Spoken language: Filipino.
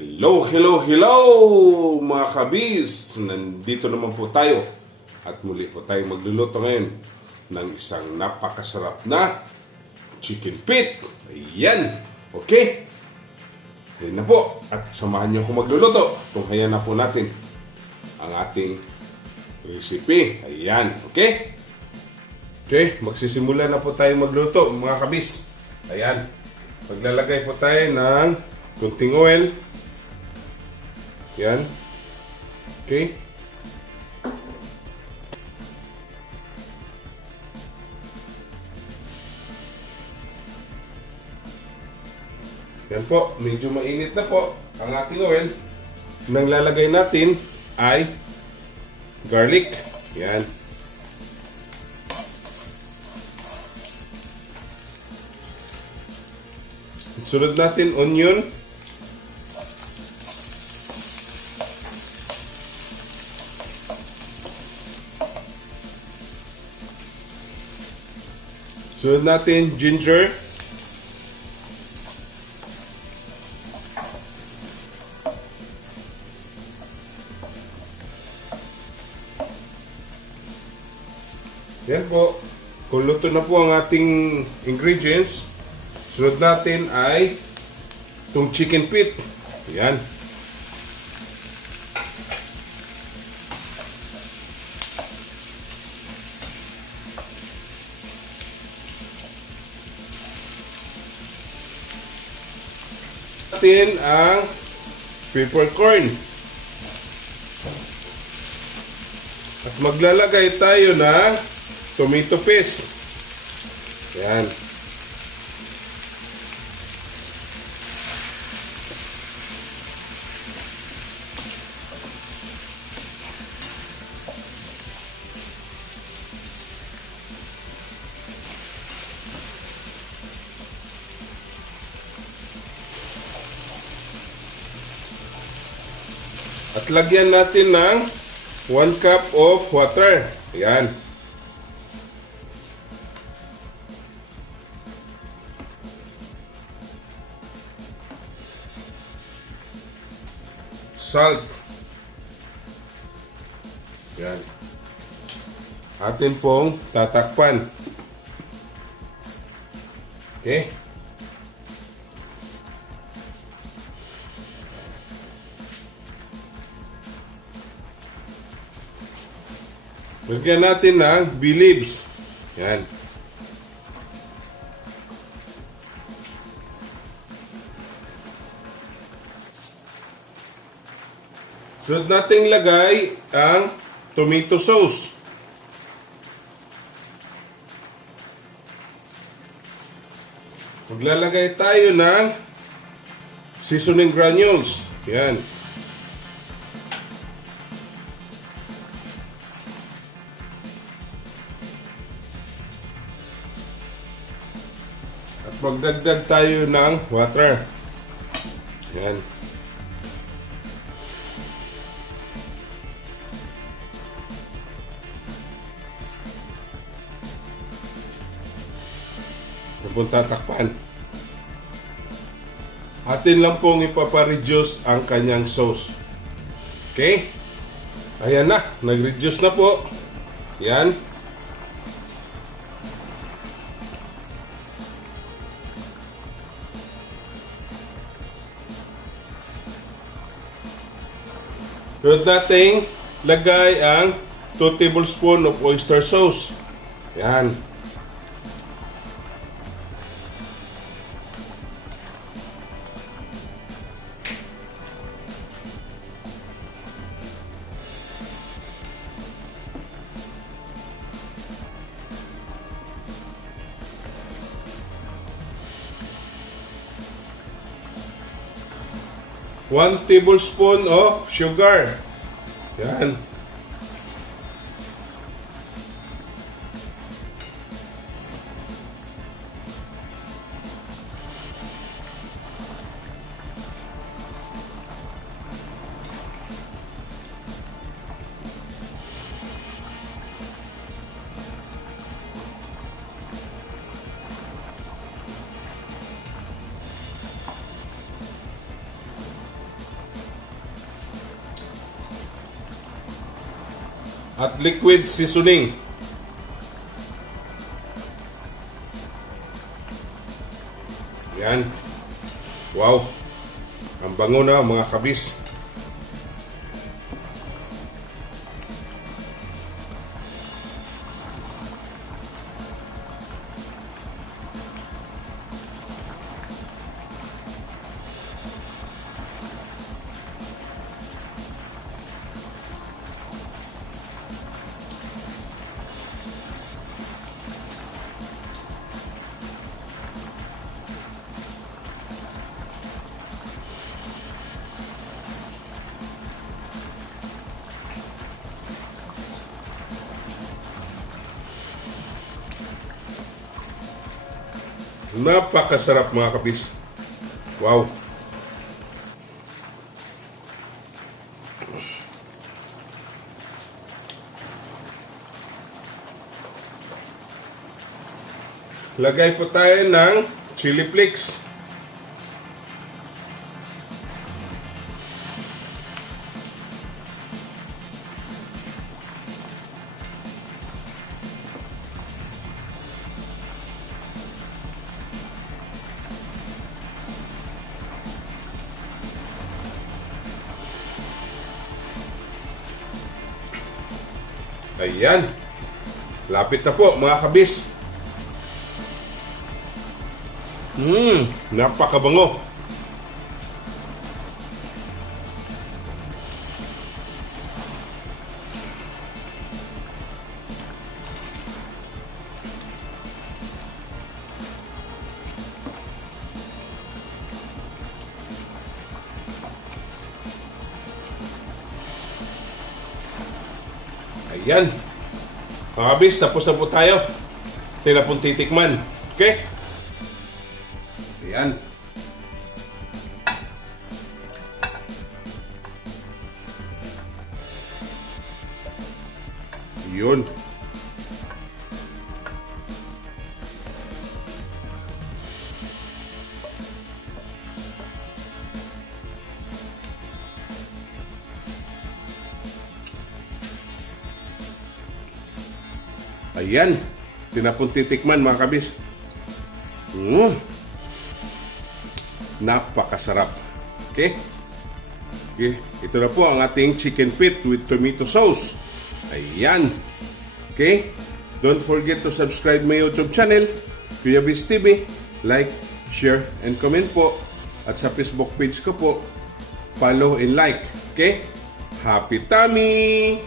Hello, hello, hello mga kabis! Nandito naman po tayo at muli po tayo magluluto ngayon ng isang napakasarap na chicken feet. Ayan, okay? Ayan na po at samahan niyo ako magluluto. Tunghayan na po natin ang ating recipe. Ayan, okay? Okay, magsisimula na po tayo magluto mga kabis. Ayan, maglalagay po tayo ng kunting oil. Yan. Okay. Yan po. Medyo mainit na po ang ating oil. Nang lalagay natin ay garlic. Yan. Sunod natin onion. Sunod natin, ginger. Yan po. Kung luto na po ang ating ingredients, sunod natin ay itong chicken feet. Yan. Natin ang peppercorn. At maglalagay tayo ng tomato paste. Yan. At lagyan natin ng 1 cup of water. Ayan. Salt. Ayan. Atin pong tatakpan. Okay. Lagyan natin ng bay leaves. Yan. Sunod natin lagay ang tomato sauce. Maglalagay tayo ng seasoning granules. Yan. Magdagdag tayo ng water. Yan. Pupunta takpan. Atin lang pong ipapareduce ang kanyang sauce. Okay? Ayan na. Nag-reduce na po. Yan. Sunod natin lagay ang 2 tablespoon of oyster sauce. Yan. One tablespoon of sugar. Yan. at liquid seasoning. Yan. Wow. Ang bango na mga kabis. Napakasarap mga kabis. Wow. Lagay po tayo ng chili flakes. Ayan. Lapit na po mga kabis. Napakabango. Ayan. Mga kabis, tapos na po tayo. Ito na pong titikman. Okay? Ayan. Yun. Ayan. Tinapon titikman mga kabis. Napakasarap. Okay? Okay. Ito na po ang ating chicken feet with tomato sauce. Ayan. Okay? Don't forget to subscribe my YouTube channel, Kuya Biz TV. Like, share, and comment po. At sa Facebook page ko po, follow and like. Okay? Happy tummy!